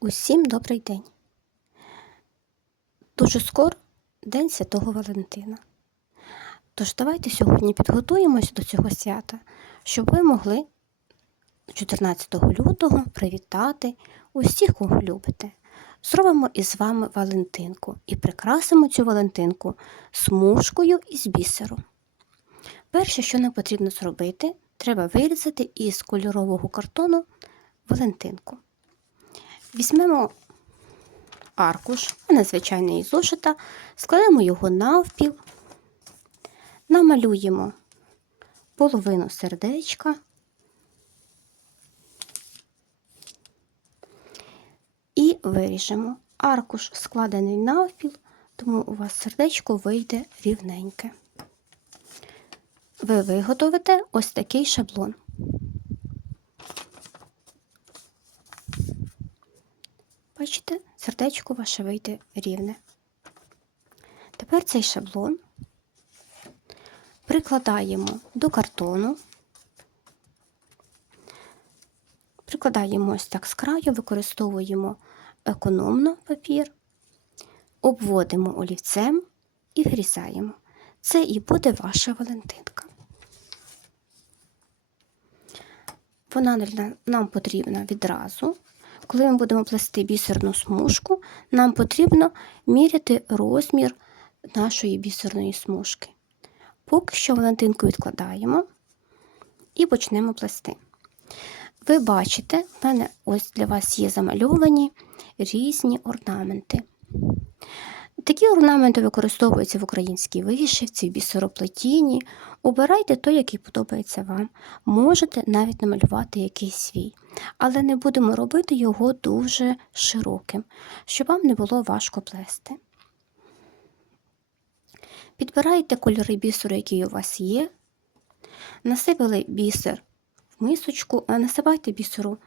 Усім добрий день. Дуже скоро День Святого Валентина. Тож давайте сьогодні підготуємося до цього свята, щоб ви могли 14 лютого привітати усіх, кого любите. Зробимо із вами Валентинку і прикрасимо цю Валентинку смужкою із бісеру. Перше, що нам потрібно зробити, треба вирізати із кольорового картону Валентинку. Візьмемо аркуш, незвичайний із зошита, складемо його навпіл, намалюємо половину сердечка. І виріжемо. Аркуш складений навпіл, тому у вас сердечко вийде рівненьке. Ви виготовите ось такий шаблон. Бачите, сердечко ваше вийде рівне. Тепер цей шаблон прикладаємо до картону, прикладаємо ось так з краю, використовуємо економно папір, обводимо олівцем і врізаємо. Це і буде ваша Валентинка. Вона нам потрібна відразу. Коли ми будемо плести бісерну смужку, нам потрібно міряти розмір нашої бісерної смужки. Поки що Валентинку відкладаємо і почнемо плести. Ви бачите, в мене ось для вас є замальовані різні орнаменти. Такі орнаменти використовуються в українській вишивці, в бісероплетінні. Обирайте той, який подобається вам. Можете навіть намалювати якийсь свій, але не будемо робити його дуже широким, щоб вам не було важко плести. Підбирайте кольори бісеру, які у вас є. Насипали бісер в мисочку, а насипайте бісеру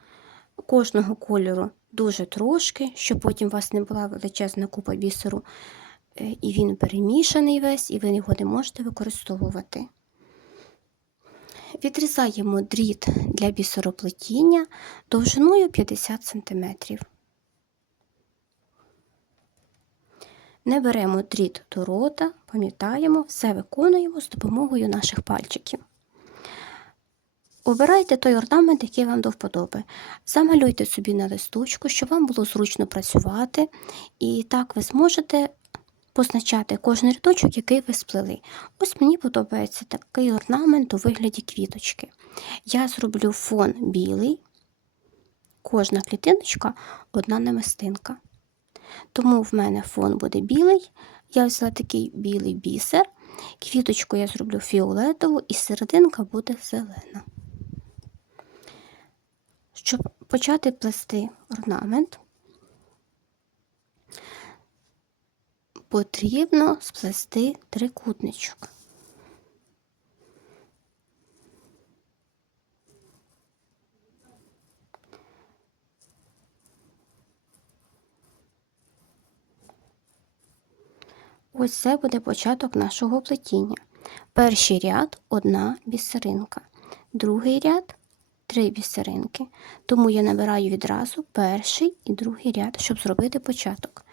кожного кольору дуже трошки, щоб потім у вас не була величезна купа бісеру, е, і він перемішаний весь, і ви його не можете використовувати. Відрізаємо дріт для бісероплетіння довжиною 50 см. Не беремо дріт до рота, пам'ятаємо, все виконуємо з допомогою наших пальчиків. Обирайте той орнамент, який вам до вподоби. Замалюйте собі на листочку, щоб вам було зручно працювати, і так ви зможете позначати кожен рядочок, який ви сплели. Ось мені подобається такий орнамент у вигляді квіточки. Я зроблю фон білий, кожна клітиночка одна намистинка. Тому в мене фон буде білий. Я взяла такий білий бісер. Квіточку я зроблю фіолетову, і серединка буде зелена. Щоб почати плести орнамент, потрібно сплести трикутничок. Ось це буде початок нашого плетіння. Перший ряд одна бісеринка, другий ряд три бісеринки. Тому я набираю відразу перший і другий ряд, щоб зробити початок.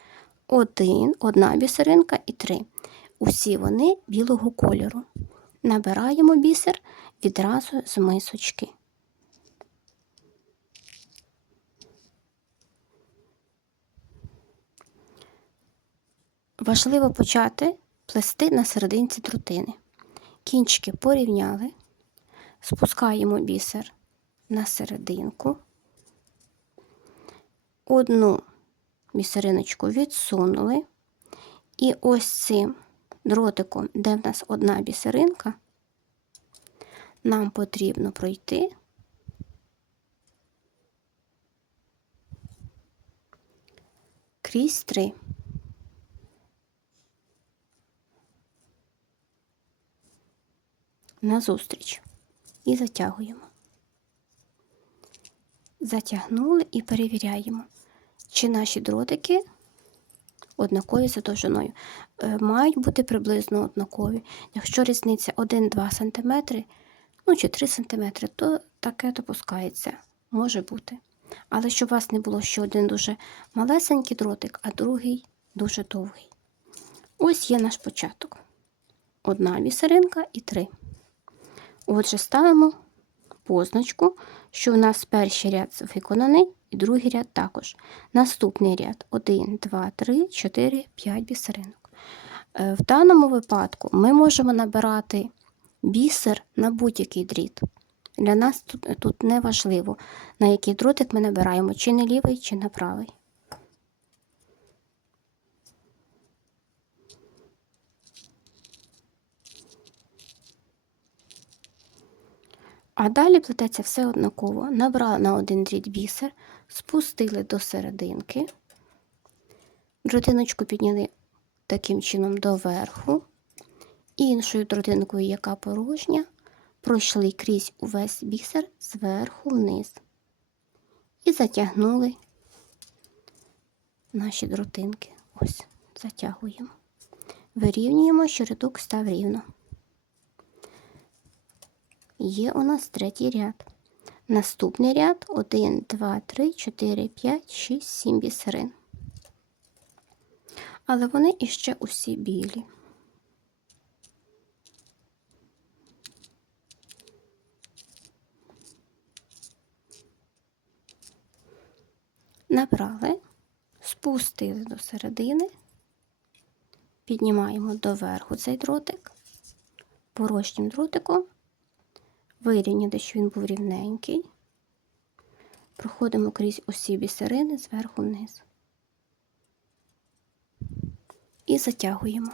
Один, одна бісеринка і три. Усі вони білого кольору. Набираємо бісер відразу з мисочки. Важливо почати плести на серединці трутини. Кінчики порівняли, спускаємо бісер на серединку, одну бісериночку відсунули, і ось цим дротиком, де в нас одна бісеринка, нам потрібно пройти крізь три. Назустріч і затягуємо. Затягнули і перевіряємо, чи наші дротики однакові за довжиною. Е, Мають бути приблизно однакові. Якщо різниця 1-2 см, ну чи 3 см, то таке допускається, може бути. Але щоб у вас не було ще один дуже малесенький дротик, а другий дуже довгий. Ось є наш початок. Одна бісеринка і три. Отже, ставимо позначку, що в нас перший ряд виконаний і другий ряд також. Наступний ряд 1, 2, 3, 4, 5 бісеринок. Е, В даному випадку ми можемо набирати бісер на будь-який дріт. Для нас тут, тут не важливо, на який дротик ми набираємо, чи на лівий, чи на правий. А далі плететься все однаково. Набрали на один дріт бісер, спустили до серединки, дротиночку підняли таким чином доверху, іншою дротинкою, яка порожня, пройшли крізь увесь бісер зверху вниз і затягнули наші дротинки. Ось, затягуємо. Вирівнюємо, що рядок став рівно. Є у нас третій ряд. Наступний ряд 1, 2, 3, 4, 5, 6, 7 бісерин. Але вони іще усі білі. Набрали, спустили до середини, піднімаємо доверху цей дротик, порожнім дротиком вирівняти, що він був рівненький. Проходимо крізь усі бісерини зверху вниз. І затягуємо.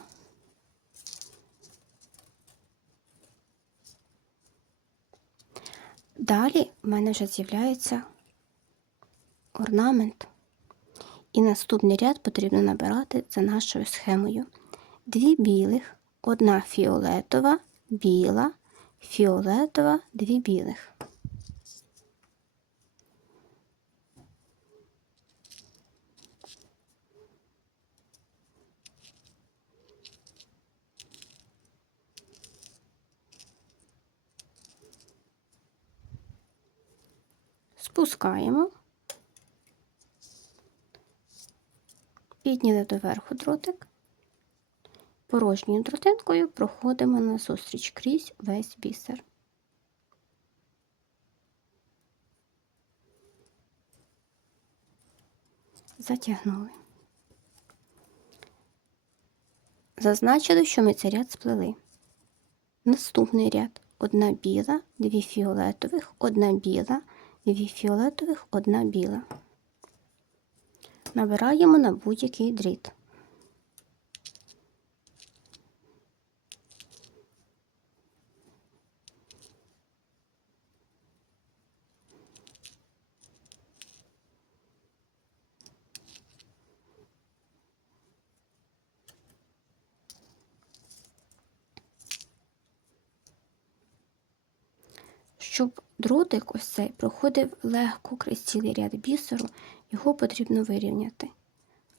Далі в мене вже з'являється орнамент. І наступний ряд потрібно набирати за нашою схемою. Дві білих, одна фіолетова, біла, фіолетова, дві білих. Спускаємо, підняли доверху дротик, порожньою дротинкою проходимо назустріч крізь весь бісер. Затягнули. Зазначили, що ми цей ряд сплели. Наступний ряд одна біла, дві фіолетових, одна біла, дві фіолетових, одна біла. Набираємо на будь-який дріт. Щоб дротик ось цей проходив легко крізь цілий ряд бісеру, його потрібно вирівняти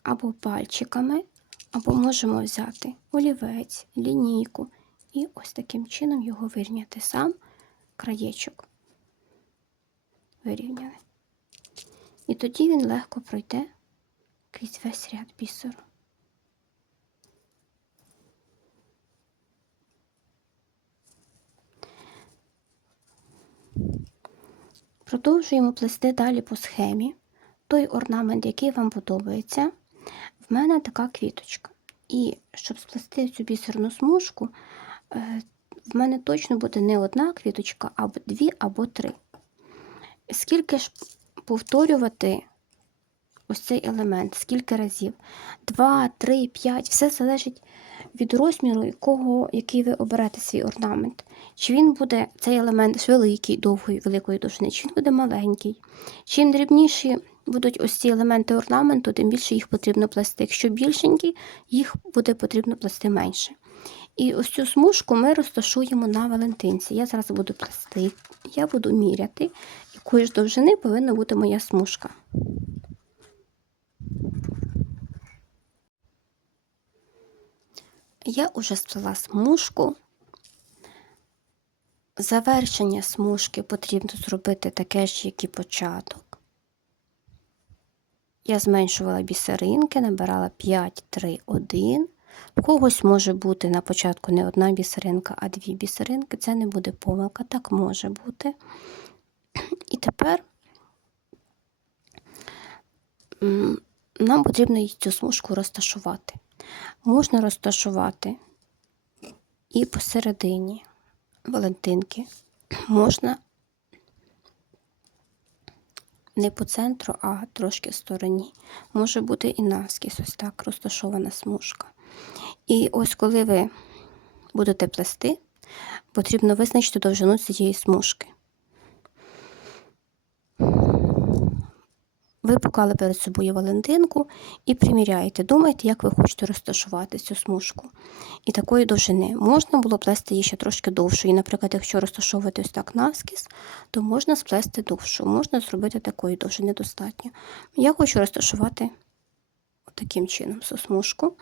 або пальчиками, або можемо взяти олівець, лінійку і ось таким чином його вирівняти сам краєчок. Вирівняли. І тоді він легко пройде крізь весь ряд бісеру. Продовжуємо плести далі по схемі. Той орнамент, який вам подобається. В мене така квіточка. І щоб сплести цю бісерну смужку, е, в мене точно буде не одна квіточка, а дві або три. Скільки ж повторювати ось цей елемент, скільки разів? Два, три, п'ять. Все залежить від розміру, якого, який ви оберете свій орнамент. Чи він буде цей елемент великий, довгої, великої довжини, чи він буде маленький. Чим дрібніші будуть ось ці елементи орнаменту, тим більше їх потрібно плести. Якщо більшенькі, їх буде потрібно плести менше. І ось цю смужку ми розташуємо на Валентинці. Я зараз буду плести, я буду міряти, якої ж довжини повинна бути моя смужка. Я уже сплела смужку. Завершення смужки потрібно зробити таке ж, як і початок. я зменшувала бісеринки, набирала 5, 3, 1. В когось може бути на початку не одна бісеринка, а дві бісеринки. Це не буде помилка, так може бути. І тепер нам потрібно цю смужку розташувати. Можна розташувати і посередині Валентинки. Можна не по центру, а трошки в стороні. Може бути і наскіс, ось так розташована смужка. І ось коли ви будете плести, потрібно визначити довжину цієї смужки. Ви поклали перед собою Валентинку і приміряєте, думаєте, як ви хочете розташувати цю смужку. І такої довжини можна було плести її ще трошки довшою. Наприклад, якщо розташовувати ось так навскіз, то можна сплести довшу, можна зробити такої довжини достатньо. Я хочу розташувати таким чином цю смужку.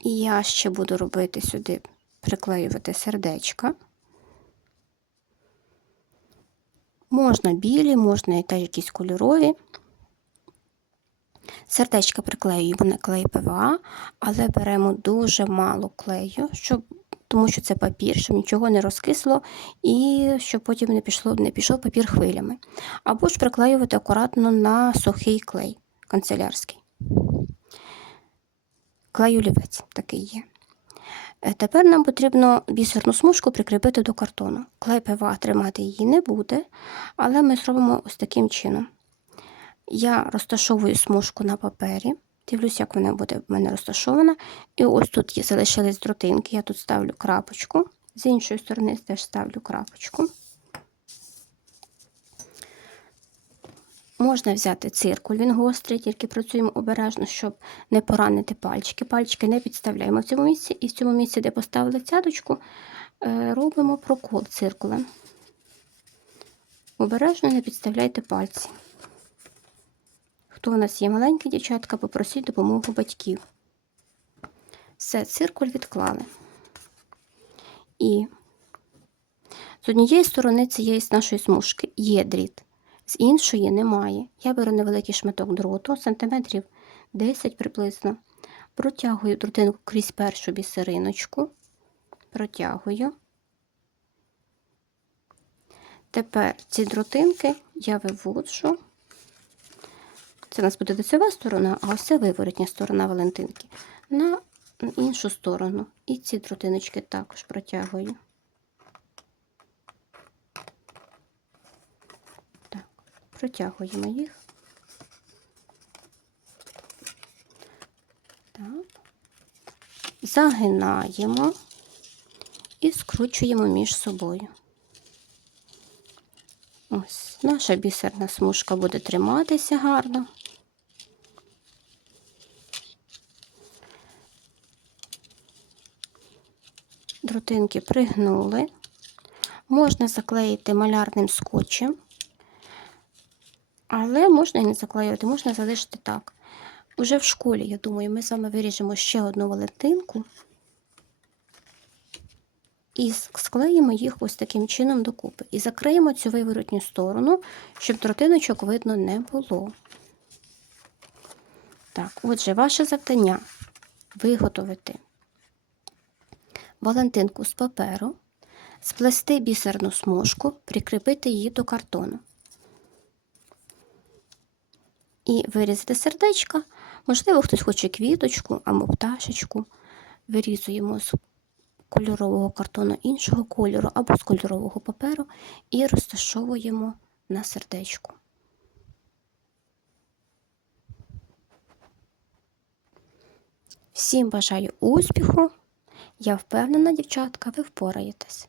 І я ще буду робити сюди, приклеювати сердечка. Можна білі, можна і теж якісь кольорові. Сердечка приклеюємо клей ПВА, але беремо дуже мало клею, щоб, тому що це папір, щоб нічого не розкисло і щоб потім не, пішло, не пішов папір хвилями. Або ж приклеювати акуратно на сухий клей канцелярський. Клей олівець такий є. Е, Тепер нам потрібно бісерну смужку прикріпити до картону. Клей ПВА тримати її не буде, але ми зробимо ось таким чином. Я розташовую смужку на папері. Дивлюсь, як вона буде в мене розташована. І ось тут залишились дротинки. Я тут ставлю крапочку. З іншої сторони теж ставлю крапочку. Можна взяти циркуль, він гострий, тільки працюємо обережно, щоб не поранити пальчики. Пальчики не підставляємо в цьому місці, і в цьому місці, де поставили цяточку, е, робимо прокол циркулем. Обережно не підставляйте пальці. Хто у нас є маленькі дівчатка, попросіть допомогу батьків. Все, циркуль відклали. І з однієї сторони цієї з нашої смужки є дріт, з іншої немає. Я беру невеликий шматок дроту, сантиметрів 10 приблизно. Протягую дротинку крізь першу бісериночку. Протягую. Тепер ці дротинки я виводжу. Це у нас буде лицева сторона, а ось це виворотня сторона Валентинки. На іншу сторону. І ці тротиночки також протягую. Так, протягуємо їх. Так. Загинаємо і скручуємо між собою. Ось, наша бісерна смужка буде триматися гарно. Дротинки пригнули. Можна заклеїти малярним скотчем, але можна і не заклеювати, можна залишити так. Уже в школі, я думаю, ми з вами виріжемо ще одну валентинку і склеїмо їх ось таким чином докупи. І закриємо цю виворотню сторону, щоб дротиночок видно не було. Так, отже, ваше завдання виготовити валентинку з паперу, сплести бісерну смужку, прикріпити її до картону. І вирізати сердечка. Можливо, хтось хоче квіточку або пташечку. Вирізуємо з кольорового картону іншого кольору або з кольорового паперу і розташовуємо на сердечку. Всім бажаю успіху! Я впевнена, дівчатка, ви впораєтесь.